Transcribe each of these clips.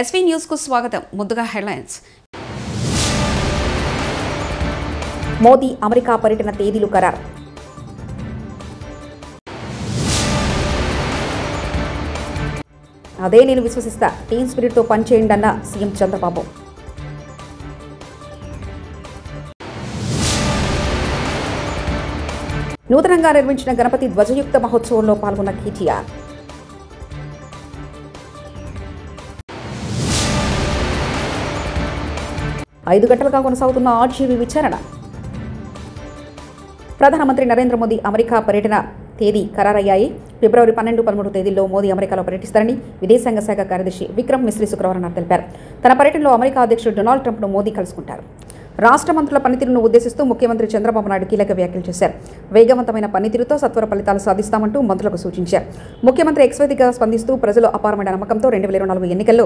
SV news కు స్వాగతం. ముందుగా హెడ్లైన్స్. మోదీ అమెరికా పర్యటన తేదీలు ఖరారు. అదే నేను విశ్వసిస్తా, టీమ్ స్పిరిట్ తో పనిచేయండి అన్న సీఎం చంద్రబాబు. నూతనంగా నిర్మించిన గణపతి ధ్వజయుక్త మహోత్సవంలో పాల్గొన్న కేటీఆర్. ఐదు గంటలుగా కొనసాగుతున్న ఆర్జీవీ విచారణ. ప్రధానమంత్రి నరేంద్ర మోదీ అమెరికా పర్యటన తేదీ ఖరారయ్యాయి. ఫిబ్రవరి 12, 13 తేదీల్లో మోదీ అమెరికాలో పర్యటిస్తారని విదేశాంగ శాఖ కార్యదర్శి విక్రమ్ మిశ్రీ శుక్రవారం నాడు తెలిపారు. తన పర్యటనలో అమెరికా అధ్యక్షుడు డొనాల్డ్ ట్రంప్ను మోదీ కలుసుకుంటారు. రాష్ట్ర మంత్రుల పనితీరును ఉద్దేశిస్తూ ముఖ్యమంత్రి చంద్రబాబు నాయుడు కీలక వ్యాఖ్యలు చేశారు. వేగవంతమైన పనితీరుతో సత్వర ఫలితాలు సాధిస్తామంటూ మంత్రులకు సూచించారు. ముఖ్యమంత్రి ఎక్స్వేదిగా స్పందిస్తూ ప్రజలు అపారమైన నమ్మకంతో 2024 ఎన్నికల్లో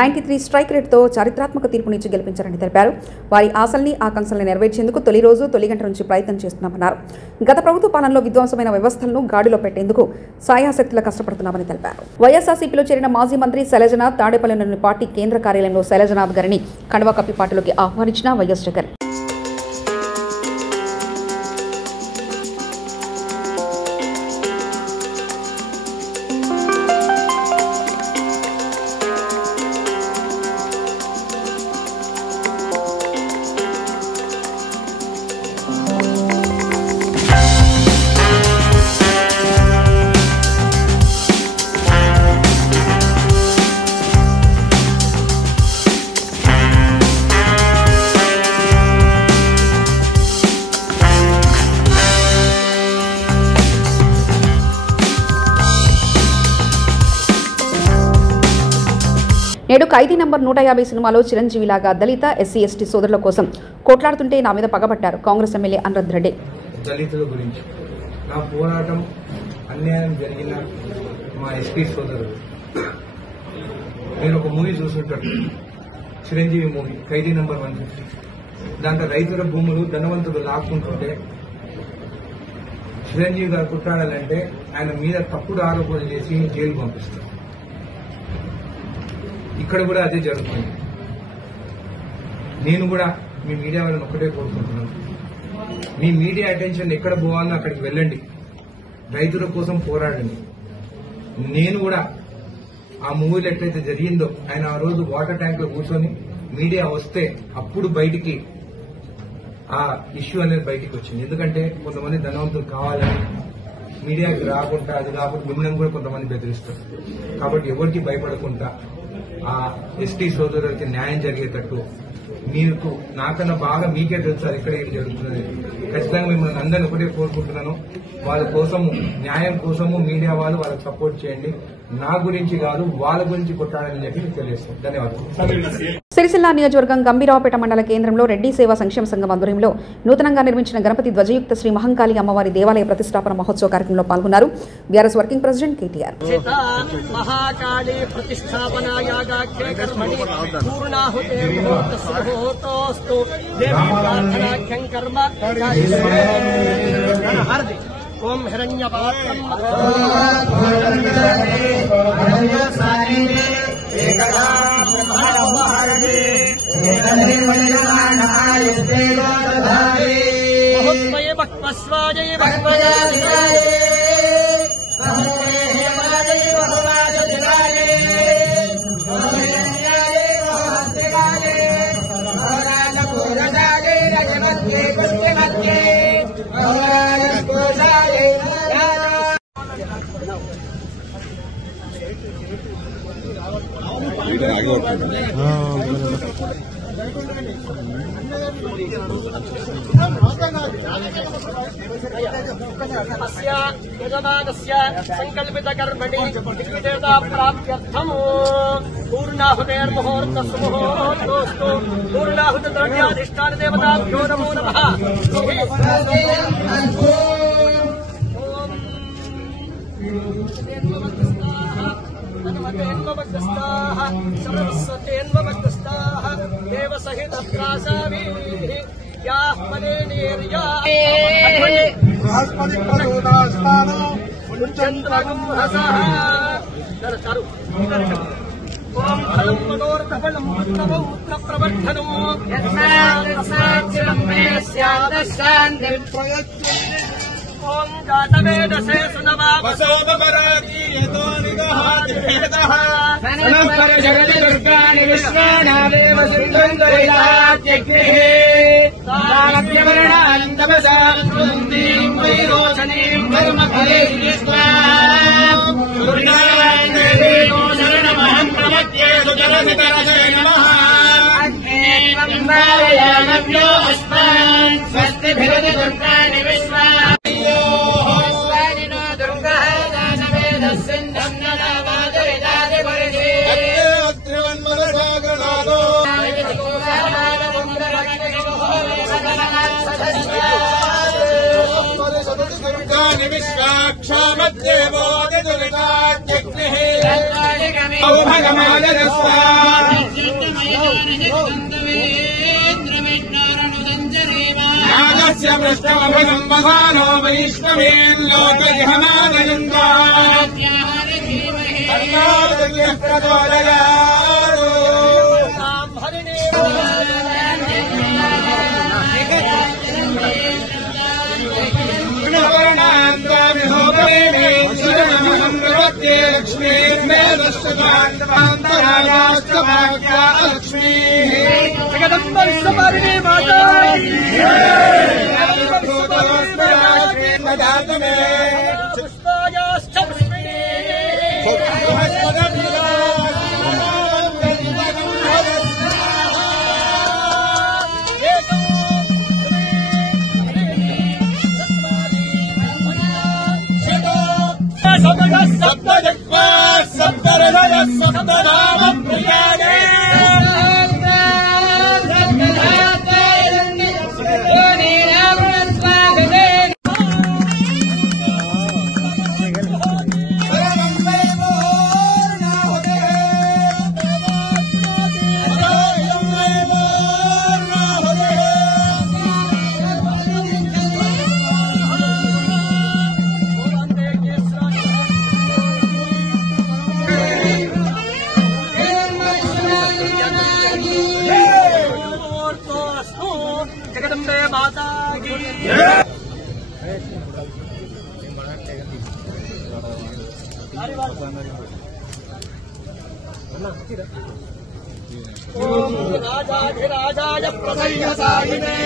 93 స్ట్రైక్ రేటుతో చారిత్రాత్మక తీర్పునిచ్చి గెలిపించారని తెలిపారు. వారి ఆశల్ని ఆకాంక్షల్ని నెరవేర్చేందుకు తొలి రోజు తొలి గంట నుంచి ప్రయత్నం చేస్తున్నామన్నారు. గత ప్రభుత్వ పాలనలో విధ్వంసమైన వ్యవస్థలను గాడిలో పెట్టేందుకు సాయాశక్తులా కష్టపడుతున్నామని తెలిపారు. వైఎస్ఆర్సీపీలో చేరిన మాజీ మంత్రి శైలజనాథ్ తాడేపల్లిలోని పార్టీ కేంద్ర కార్యాలయంలో శైలజనాథ్ గారిని కండువా కప్పి పార్టీలోకి ఆహ్వానించిన వైఎస్ జగన్. నేడు ఖైదీ నంబర్ 150 సినిమాలో చిరంజీవిలాగా దళిత ఎస్సీ ఎస్టీ సోదరుల కోసం కోట్లాడుతుంటే నా మీద పగబట్టారు కాంగ్రెస్ ఎమ్మెల్యే అనిరుద్ రెడ్డి. దళితుల గురించి నా పోరాటం అన్యాయం జరిగిన మా ఎస్పీ సోదరులు, నేను ఒక మూవీ చూస్తుంటాను, చిరంజీవి మూవీ ఖైదీ నంబర్ 150. దాంట్లో రైతుల భూములు ధనవంతులు లాక్కుంటుంటే చిరంజీవి గారు కుట్టాడాలంటే ఆయన మీద తప్పుడు ఆరోపణలు చేసి జైలు పంపిస్తారు. ఇక్కడ కూడా అదే జరుగుతుంది. నేను కూడా మీ మీడియా వాళ్ళని ఒక్కటే కోరుకుంటున్నాను, మీ మీడియా అటెన్షన్ ఎక్కడ పోవాలో అక్కడికి వెళ్ళండి, రైతుల కోసం పోరాడండి. నేను కూడా ఆ మూవీలో ఎట్లయితే జరిగిందో, ఆయన ఆ రోజు వాటర్ ట్యాంక్ లో కూర్చొని మీడియా వస్తే అప్పుడు బయటికి ఆ ఇష్యూ అనేది బయటికి వచ్చింది. ఎందుకంటే కొంతమంది ధనవంతులు కావాలని మీడియాకి రాకుండా, అది కాకుండా మిమ్మల్ని కూడా కొంతమంది బెదిరిస్తారు. కాబట్టి ఎవరికి భయపడకుండా ఆ ఎస్టీ సోదరులకి న్యాయం జరిగేటట్టు, మీకు నాకన్నా బాగా మీకే తెలుసు ఇక్కడ ఏం జరుగుతున్నది. ఖచ్చితంగా మిమ్మల్ని అందరినీ ఒకటే కోరుకుంటున్నాను, వాళ్ళ కోసము న్యాయం కోసము మీడియా వాళ్ళు వాళ్ళకి సపోర్ట్ చేయండి. నా గురించి కాదు, వాళ్ళ గురించి కొట్టాలని చెప్పి తెలియజేస్తాను. ధన్యవాదాలు. సిరిసిల్ల నియోజకవర్గం గంభీరావుపేట మండల కేంద్రంలో రెడ్డి సేవా సంక్షేమ సంఘం ఆధ్వర్యంలో నూతనంగా నిర్మించిన గణపతి ధ్వజయుక్త శ్రీ మహంకాళి అమ్మవారి దేవాలయ ప్రతిష్టాపన మహోత్సవ కార్యక్రమంలో పాల్గొన్నారు BRS working president KTR. Mahakali ప్రతిష్టాపనాయాగాఖ్యే కర్మణి పూర్ణాహుతేర్ముహూర్తోస్తు దేవీ ప్రార్థనాఖ్యం కర్మ హారతి. ఓం హిరణ్యపాత్రం మహోత్మయే భక్వస్వాజయ యజమానస్య సంకల్పిత కర్మణి దేవతా ప్రాప్త్యర్థం పూర్ణాహుతేర్ముహూర్తోస్తు పూర్ణాహుత ద్రవ్యాధిష్టాన దేవతాభ్యో నమో నమః. దేవసహిత ఓం ఫలం మనోరథఫలం పుత్రపౌత్రప్రవర్ధనం ఓం జాతవేదసే సునవా వసోపరాగీయతో నిగహాదిభేదః సమస్పర జగతి దుర్గాని విశ్వానాదేవ సుందరైలాత్యగ్నిః తారభ్యవర్ణానందవసాంతీం వైరోచనీం ధర్మఫలే విశ్వాం గురునాథేవో శరణమహం ప్రపద్యే సుచరసితరసే నమః అగ్నేయంభావయానవ్యో అస్మాన్ స్వస్తి భిరతి దుర్గాని విశ్వాం పృష్ఠమభగం మహానో లక్ష్మీ జగదంబ విశ్వపాలిని మాతా పుష్పాయాశ్చ పుష్పిణీ సప్తజక్వా సప్తరథయ సప్తనామ ప్రియాణే జగదంబే మాతా ఓం రాజాధిరాజాయ ప్రసయ్యసాయినే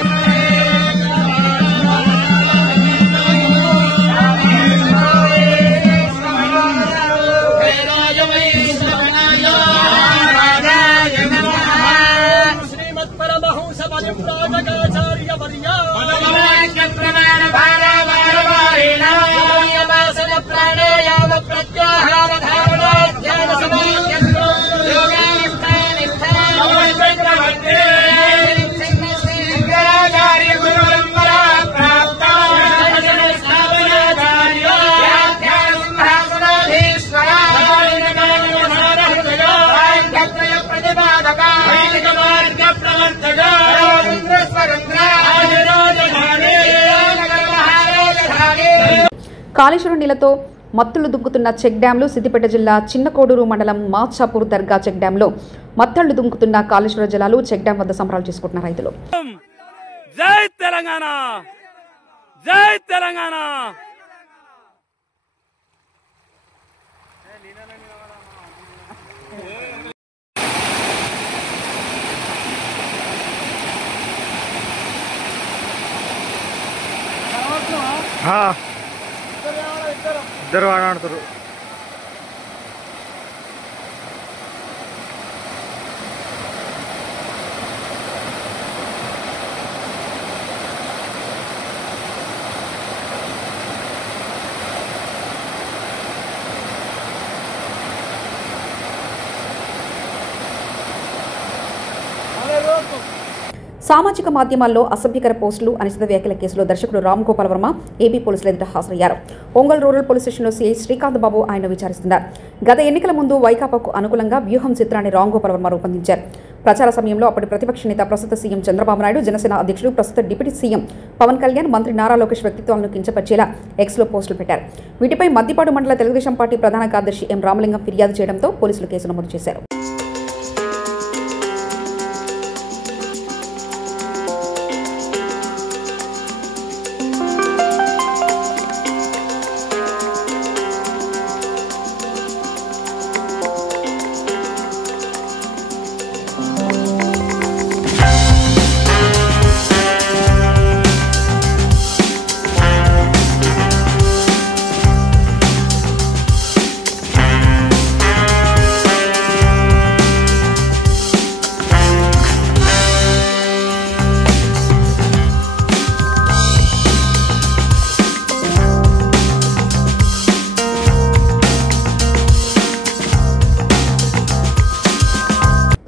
కాళేశ్వరం నీళ్లతో మత్తులు దుంకుతున్న చెక్ డ్యాంలు సిద్దిపేట జిల్లా చిన్నకోడూరు మండలం మాచాపూర్ దర్గా చెక్ డ్యాంలో మత్తళ్లు దుంకుతున్న కాళేశ్వర జలాలు చెక్ డ్యాం వద్ద సంబరాలు చేసుకుంటున్న రైతులు. జై తెలంగాణ, జై తెలంగాణ. ఇద్దరు ఆడుతారు. సామాజిక మాధ్యమాల్లో అసభ్యకర పోస్టులు, అనిశ్చిత వ్యాఖ్యల కేసులో దర్శకుడు రామ్ గోపాల్ వర్మ ఏపీ పోలీసుల ఎదుట హాజరయ్యారు. ఒంగోలు రూరల్ పోలీస్ స్టేషన్లో సీఐ శ్రీకాంత్ బాబు ఆయన విచారిస్తున్నారు. గత ఎన్నికల ముందు వైకాపాకు అనుకూలంగా వ్యూహం చిత్రాన్ని రామ్ గోపాల్ వర్మ రూపొందించారు. ప్రచార సమయంలో అప్పటి ప్రతిపక్ష నేత ప్రస్తుత సీఎం చంద్రబాబు నాయుడు, జనసేన అధ్యక్షుడు ప్రస్తుత డిప్యూటీ సీఎం పవన్ కళ్యాణ్, మంత్రి నారా లోకేష్ వ్యక్తిత్వాలను కించపరిచేలా ఎక్స్లో పోస్టులు పెట్టారు. వీటిపై మద్దిపాడు మండల తెలుగుదేశం పార్టీ ప్రధాన కార్యదర్శి ఎం రామలింగం ఫిర్యాదు చేయడంతో పోలీసులు కేసు నమోదు చేశారు.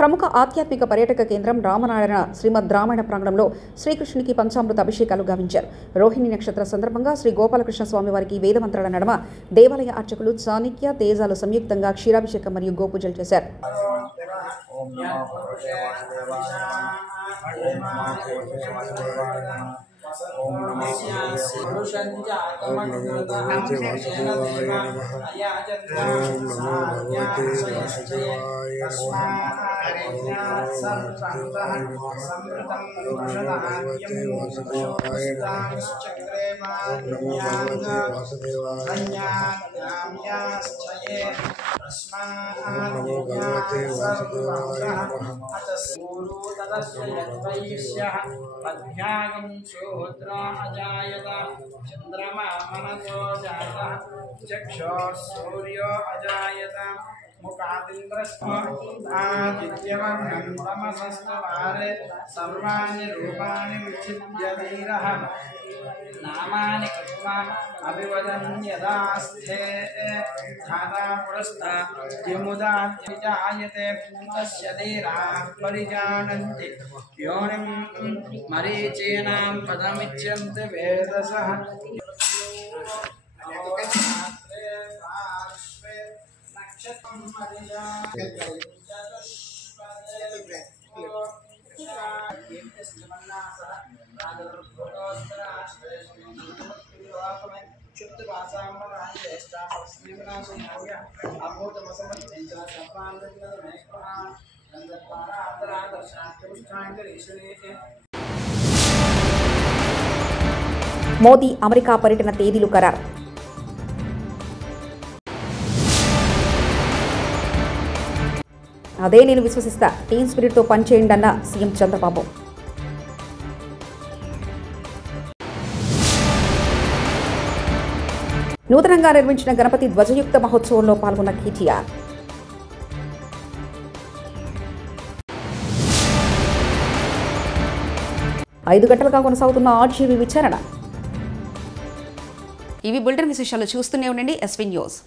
ప్రముఖ ఆధ్యాత్మిక పర్యాటక కేంద్రం రామనారాయణ శ్రీమద్ రామాయణ ప్రాంగణంలో శ్రీకృష్ణునికి పంచామృత అభిషేకాలు గావించారు. రోహిణి నక్షత్ర సందర్భంగా శ్రీ గోపాలకృష్ణ స్వామి వారికి వేదమంత్రాల నడమ దేవాలయ అర్చకులు చాణక్య తేజాలు సంయుక్తంగా క్షీరాభిషేకం మరియు గోపూజలు చేశారు. चंद्रमा मनसो जातः चक्षुः सूर्यो अजायत मुखादिन्द्रस्मादित्यवर्णं तमसस्तवारे सर्वाणि रूपाणि विचित्य धीरः नामानि कृत्वा अभिवदन् यदास्थे धाता पुरस्ताद्यमुदात्यजायते तस्य धीराः परिजानन्ति योनिं मरीचीनां पदमिच्छन्ति वेदसः మోదీ అమెరికా పర్యటన తేదీలు ఖరారు. అదే నేను విశ్వసిస్తా, టీమ్ స్పిరిట్తో పనిచేయండి అన్న సీఎం చంద్రబాబు. నూతనంగా నిర్మించిన గణపతి ధ్వజయుక్త మహోత్సవంలో పాల్గొన్న కేటీఆర్. ఐదు గంటలుగా కొనసాగుతున్న ఆర్జీవీ విచారణ. ఇవి బులెటిన్ విశేషాలు. చూస్తూనే ఉండండి ఎస్వీ న్యూస్.